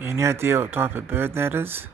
Any idea what type of bird that is?